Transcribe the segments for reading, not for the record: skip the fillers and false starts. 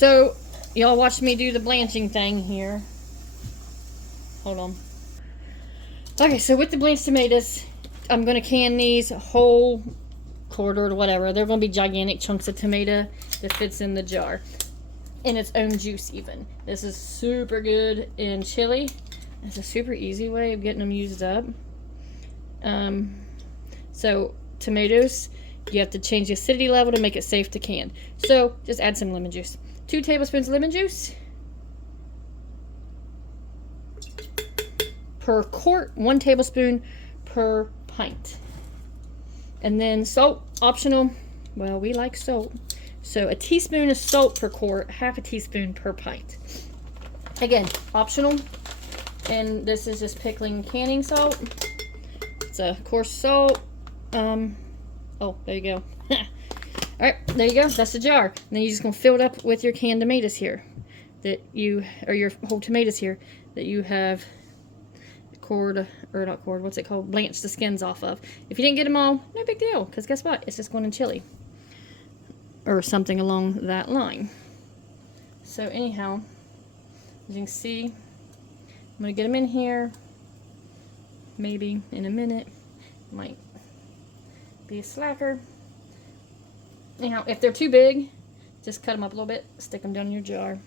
So, y'all watched me do the blanching thing here. Hold on. Okay, so with the blanched tomatoes, I'm going to can these whole quarter or whatever. They're going to be gigantic chunks of tomato that fits in the jar. In its own juice even. This is super good in chili. It's a super easy way of getting them used up. So tomatoes, you have to change the acidity level to make it safe to can. So just add some lemon juice. 2 tablespoons of lemon juice per quart, 1 tablespoon per pint. And then salt, optional. Well, we like salt. So a teaspoon of salt per quart, half a teaspoon per pint. Again, optional. And this is just pickling canning salt. It's a coarse salt. Oh, there you go. Alright, there you go. That's the jar. And then you're just going to fill it up with your canned tomatoes here. Or your whole tomatoes here that you have blanched the skins off of. If you didn't get them all, no big deal. Because guess what? It's just going in chili. Or something along that line. So anyhow, as you can see, I'm going to get them in here. Maybe in a minute. Might be a slacker. Anyhow, if they're too big, just cut them up a little bit. Stick them down in your jar.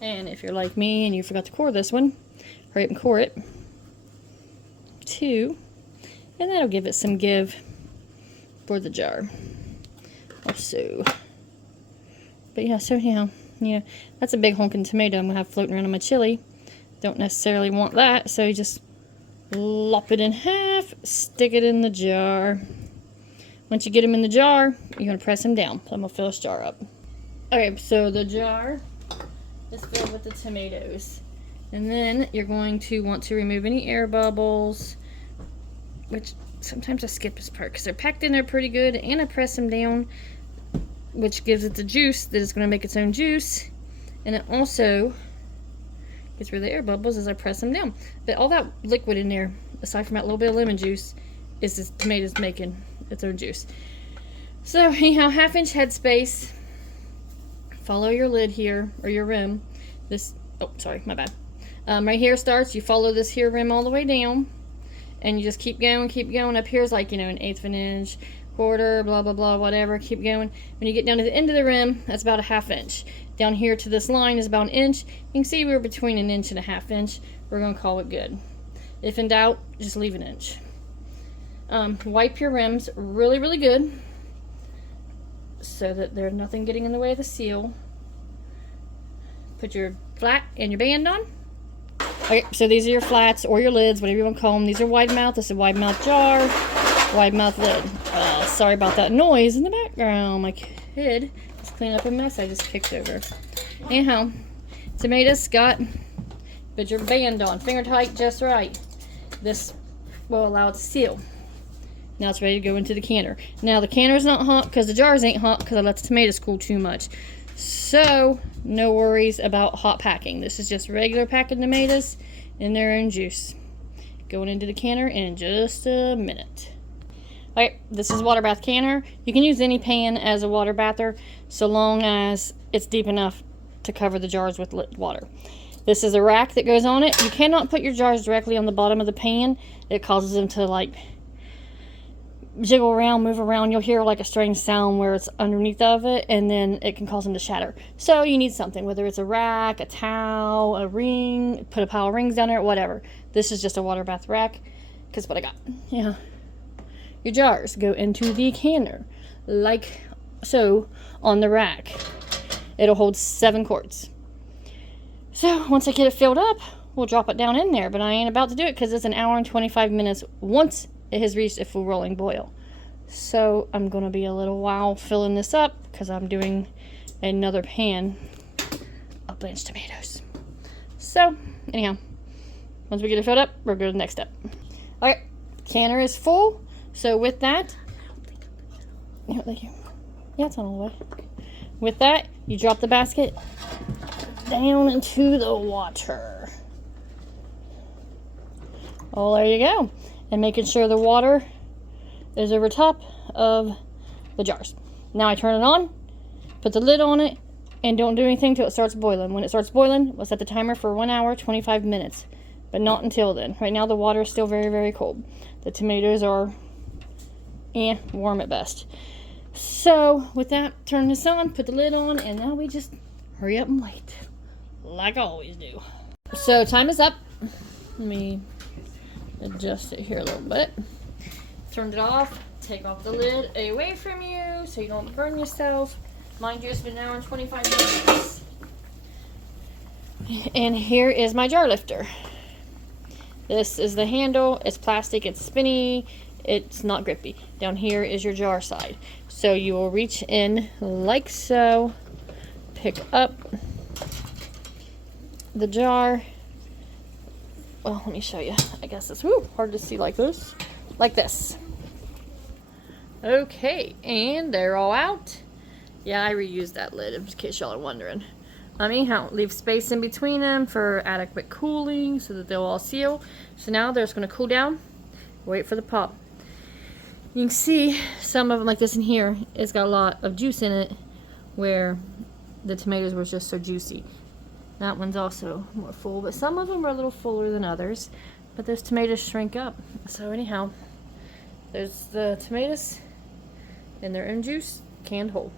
And if you're like me and you forgot to core this one, hurry up and core it. 2. And that'll give it some give for the jar. Also. But yeah, so anyhow, yeah, that's a big honking tomato I'm going to have floating around in my chili. Don't necessarily want that, so you just lop it in half, stick it in the jar. Once you get them in the jar, you're going to press them down. So I'm going to fill this jar up. Okay, so the jar is filled with the tomatoes. And then you're going to want to remove any air bubbles, which sometimes I skip this part because they're packed in there pretty good, and I press them down, which gives it the juice that is going to make its own juice. And it also gets rid of the air bubbles as I press them down. But all that liquid in there, aside from that little bit of lemon juice, is the tomatoes making its own juice. So anyhow, 1/2 inch headspace. Follow your lid here, or your rim. This, oh, sorry, my bad. Right here starts, you follow this here rim all the way down, and you just keep going, keep going. Up here is like, 1/8 of an inch, quarter, blah, blah, blah, whatever. Keep going. When you get down to the end of the rim, that's about a 1/2 inch. Down here to this line is about 1 inch. You can see we're between 1 inch and a 1/2 inch. We're going to call it good. If in doubt, just leave 1 inch. Wipe your rims really, really good so that there's nothing getting in the way of the seal. Put your flat and your band on. Okay, so these are your flats or your lids, whatever you want to call them. These are wide mouth. This is a wide mouth jar, wide mouth lid. Sorry about that noise in the background. My kid is cleaning up a mess I just kicked over. Anyhow, tomatoes got, put your band on, finger tight, just right. This will allow it to seal. Now it's ready to go into the canner. Now the canner's not hot because the jars ain't hot because I let the tomatoes cool too much. So no worries about hot packing. This is just regular packing tomatoes in their own juice. Going into the canner in just a minute. Alright, this is water bath canner. You can use any pan as a water bather so long as it's deep enough to cover the jars with water. This is a rack that goes on it. You cannot put your jars directly on the bottom of the pan. It causes them to like jiggle around, move around. You'll hear like a strange sound where it's underneath of it, and then it can cause them to shatter. So you need something, whether it's a rack, a towel, a ring, put a pile of rings down there, whatever. This is just a water bath rack because what I got. Yeah. Your jars go into the canner like so on the rack. It'll hold 7 quarts. So once I get it filled up, we'll drop it down in there, but I ain't about to do it because it's 1 hour and 25 minutes once it has reached a full rolling boil. So I'm going to be a little while filling this up because I'm doing another pan of blanched tomatoes. So anyhow, once we get it filled up, we'll go to the next step. Alright, canner is full. So with that, yeah, it's on all the way. With that, you drop the basket down into the water. Oh, there you go. And making sure the water is over top of the jars. Now I turn it on, put the lid on it, and don't do anything till it starts boiling. When it starts boiling, we'll set the timer for 1 hour, 25 minutes. But not until then. Right now the water is still very, very cold. The tomatoes are warm at best. So with that, turn this on, put the lid on, and now we just hurry up and wait. Like I always do. So time is up. Let me adjust it here a little bit. Turned it off. Take off the lid away from you so you don't burn yourself. Mind you, it's been an hour and 25 minutes. And here is my jar lifter. This is the handle. It's plastic. It's spinny. It's not grippy. Down here is your jar side. So you will reach in like so. Pick up the jar. Well, let me show you. I guess it's hard to see like this. Like this. Okay, and they're all out. Yeah, I reused that lid in case y'all are wondering. Anyhow, leave space in between them for adequate cooling so that they'll all seal. So now they're just going to cool down. Wait for the pop. You can see some of them, like this in here, it's got a lot of juice in it where the tomatoes were just so juicy. That one's also more full, but some of them are a little fuller than others. But those tomatoes shrink up. So anyhow, there's the tomatoes and their own juice, canned whole.